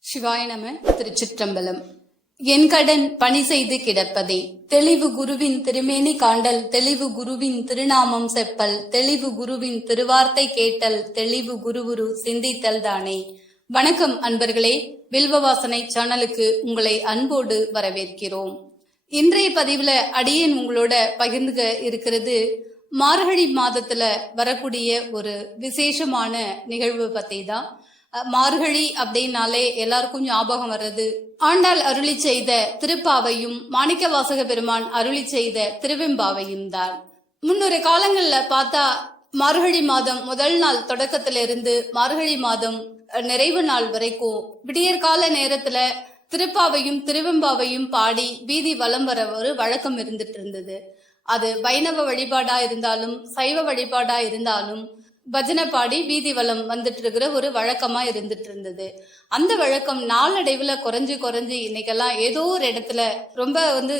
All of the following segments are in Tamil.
சிவாய நம திருச்சிற்றம்பலம். என் கடன் பணி செய்து கிடப்பதே. தெளிவு குருவின் திருமேனி காண்டல் தெளிவு குருவின் திருநாமம் செப்பல் தெளிவு குருவின் திருவார்த்தை கேட்டல் தெளிவு குருவுரு சிந்தித்தல் தானே. வணக்கம் அன்பர்களே வில்வவாசனை சேனலுக்கு உங்களை அன்போடு வரவேற்கிறோம். இன்றைய பதிவுல அடியேன் உங்களோட பகிர்ந்துக இருக்கிறது மார்கழி மாதத்துல வரக்கூடிய ஒரு விசேஷமான நிகழ்வு பத்தி தான் மார்கழி அப்படின்னாலே எல்லாருக்கும் ஞாபகம் வர்றது ஆண்டாள் அருளி செய்த திருப்பாவையும் மாணிக்க வாசக பெருமான் அருளி செய்த திருவெம்பாவையும் தான். முன்னொரு காலங்கள்ல பார்த்தா மார்கழி மாதம் முதல் நாள் தொடக்கத்துல இருந்து மார்கழி மாதம் நிறைவு நாள் வரைக்கும் விடியற்கால நேரத்துல திருப்பாவையும் திருவெம்பாவையும் பாடி வீதி வலம் வர ஒரு வழக்கம் இருந்துட்டு இருந்தது. அது வைணவ வழிபாடா இருந்தாலும் சைவ வழிபாடா இருந்தாலும் பஜனை பாடி வீதி வளம் வந்துட்டு இருக்கிற ஒரு வழக்கமா இருந்துட்டு இருந்தது அந்த வழக்கம் நாளடைவுல குறைஞ்சு குறைஞ்சு இன்னைக்கெல்லாம் ஏதோ ஒரு இடத்துல ரொம்ப வந்து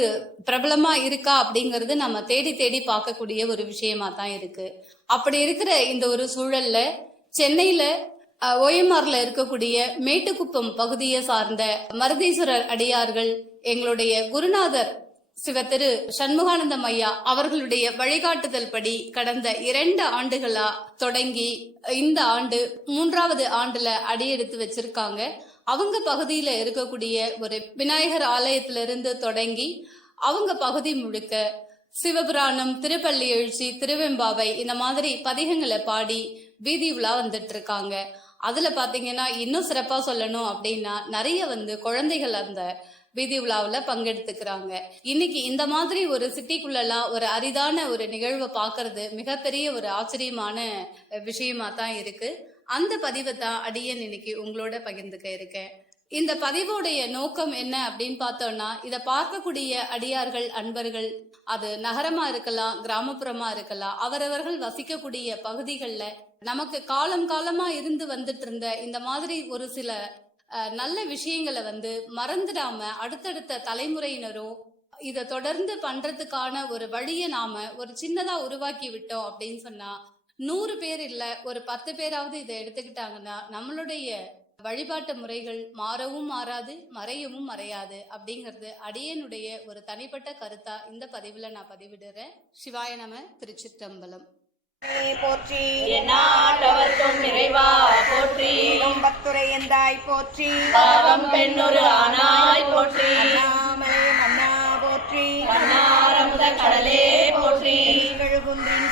பிரபலமா இருக்கா அப்படிங்கறது நம்ம தேடி தேடி பார்க்கக்கூடிய ஒரு விஷயமா தான் இருக்கு. அப்படி இருக்கிற இந்த ஒரு சூழல்ல சென்னையில ஓஎம்ஆர்ல இருக்கக்கூடிய மேட்டுக்குப்பம் பகுதியை சார்ந்த மருதீஸ்வரர் அடியார்கள் எங்களுடைய குருநாதர் சிவ திரு சண்முகானந்தம் ஐயா அவர்களுடைய வழிகாட்டுதல் படி கடந்த இரண்டு ஆண்டுகளா தொடங்கி இந்த ஆண்டு மூன்றாவது ஆண்டுல அடியெடுத்து வச்சிருக்காங்க. அவங்க பகுதியில இருக்கக்கூடிய ஒரு விநாயகர் ஆலயத்திலிருந்து தொடங்கி அவங்க பகுதி முழுக்க சிவபுராணம் திருப்பள்ளி எழுச்சி திருவெம்பாவை இந்த மாதிரி பதிகங்களை பாடி வீதி உலா வந்துட்டு இருக்காங்க அதுல பாத்தீங்கன்னா இன்னும் சிறப்பா சொல்லணும் அப்படின்னா நிறைய வந்து குழந்தைகள் அந்த வீதி உலாவில் பங்கெடுத்துக்கிறாங்க. இன்னைக்கு இந்த மாதிரி ஒரு சிட்டிக்குள்ளலாம் ஒரு அரிதான ஒரு நிகழ்வை பார்க்கறது மிகப்பெரிய ஒரு ஆச்சரியமான விஷயமா தான் இருக்கு. அந்த பதிவை தான் அடியன் இன்னைக்கு உங்களோட பகிர்ந்துக்க இருக்கேன். இந்த பதிவோடைய நோக்கம் என்ன அப்படின்னு பார்த்தோம்னா இதை பார்க்கக்கூடிய அடியார்கள் அன்பர்கள் அது நகரமா இருக்கலாம் கிராமப்புறமா இருக்கலாம் அவரவர்கள் வசிக்கக்கூடிய பகுதிகளில் நமக்கு காலம் காலமா இருந்து வந்துட்டு இருந்த இந்த மாதிரி ஒரு சில நல்ல விஷயங்களை வந்து மறந்துடாம அடுத்தடுத்த தலைமுறையினரும் இதை தொடர்ந்து பண்றதுக்கான ஒரு வழியை நாம ஒரு சின்னதா உருவாக்கி விட்டோம் அப்படின்னு சொன்னா நூறு பேர் இல்ல ஒரு பத்து பேராவது இதை எடுத்துக்கிட்டாங்கன்னா நம்மளுடைய வழிபாட்டு முறைகள் மாறவும் மாறாது மறையவும் மறையாது அப்படிங்கிறது அடியனுடைய ஒரு தனிப்பட்ட கருத்தா இந்த பதிவுல நான் பதிவிடுறேன். சிவாய நம திருச்சிற்றம்பலம். போற்றி. எந்நாட்டவர்க்கும் நிறைவா போற்றி. பத்துரை எந்தாய் போற்றி. பாவம் பெண்ணொரு ஆனாய் போற்றி.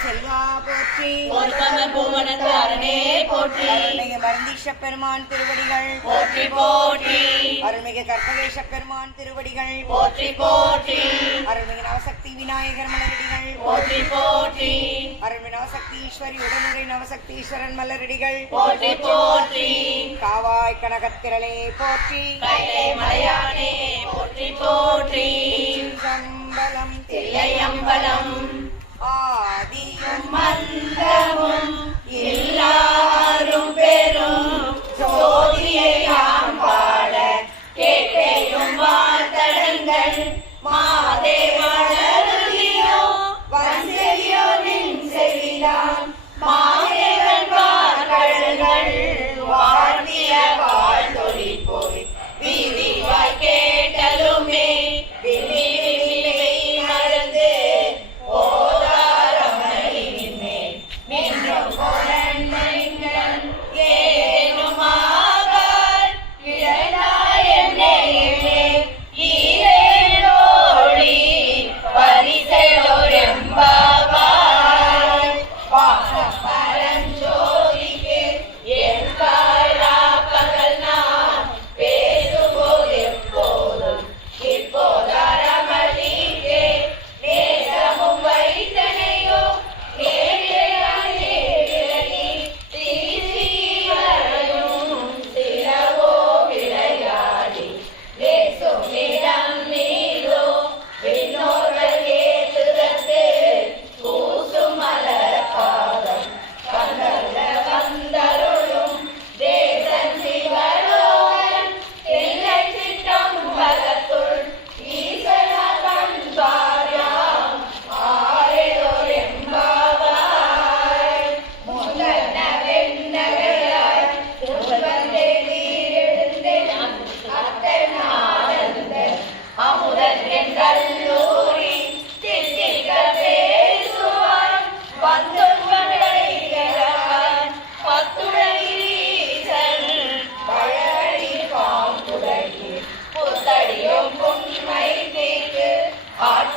செல்வா போற்றி பூவனத்து அரணே போற்றி. அருள்மிகு பரந்தீஷ பெருமான் திருவடிகள். போற்றி போற்றி. அருள்மிகு கற்பகேஷ பெருமான் திருவடிகள். போற்றி போற்றி. அருள்மிகு நவசக்தி விநாயகர் மலரடிகள். போற்றி போற்றி. அருள்மிகு நவசக்தி ஈஸ்வரி உடனுரை நவசக்தி ஈஸ்வரன் மலரடிகள். போற்றி போற்றி. காவாய் கனகத்திரளே போற்றி. மலையானே போற்றி போற்றி. சம்பலம் தில்லையம்பலம் ஆதியும் மந்தமும் எல்லா Oh,